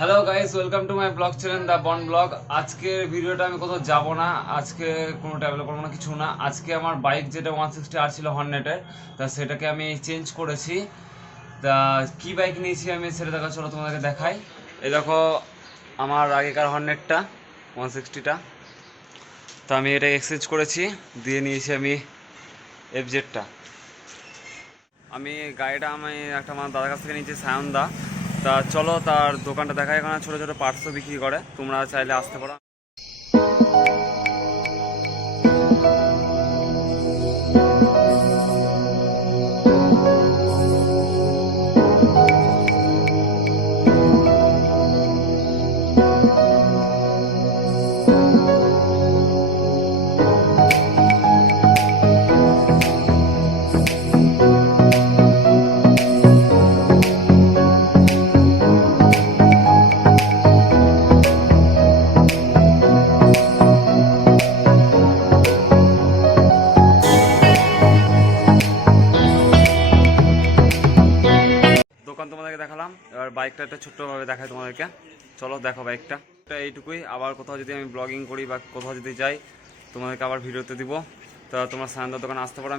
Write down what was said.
Hello guys, welcome to my blog channel the বন blog. আজকের ভিডিওটা আমি কোথাও যাব না, আজকে কোনো ট্রাভেল করবো না, কিছু না। আজকে আমার বাইক যেটা 160R ছিল হর্নেটের, তা সেটাকে আমি চেঞ্জ করেছি। তা কি বাইক নিয়েছি আমি সেটা দেখা, চলো তোমাদেরকে দেখাই। এই দেখো আমার আগেকার হর্নেটটা 160টা, তো আমি এটা এক্সচেঞ্জ করেছি, দিয়ে নিয়েছি আমি এফজেডটা। আমি গাড়িটা একটা আমার দাদার কাছ থেকে নিয়েছি, সায়নদা। তা চলো তার দোকানটা দেখায়, এখানে ছোটো ছোটো পার্টসও বিক্রি করে, তোমরা চাইলে আসতে পারো। দোকান তোমাদেরকে দেখালাম, এবার বাইকটা একটা ছোট্টভাবে দেখাই তোমাদেরকে। চলো দেখো বাইকটা। এইটুকুই, আবার কোথাও যদি আমি ব্লগিং করি বা কোথাও যদি যাই তোমাদেরকে আবার ভিডিওতে দিব। তা তোমরা সায়নদার দোকানে আসতে পারো।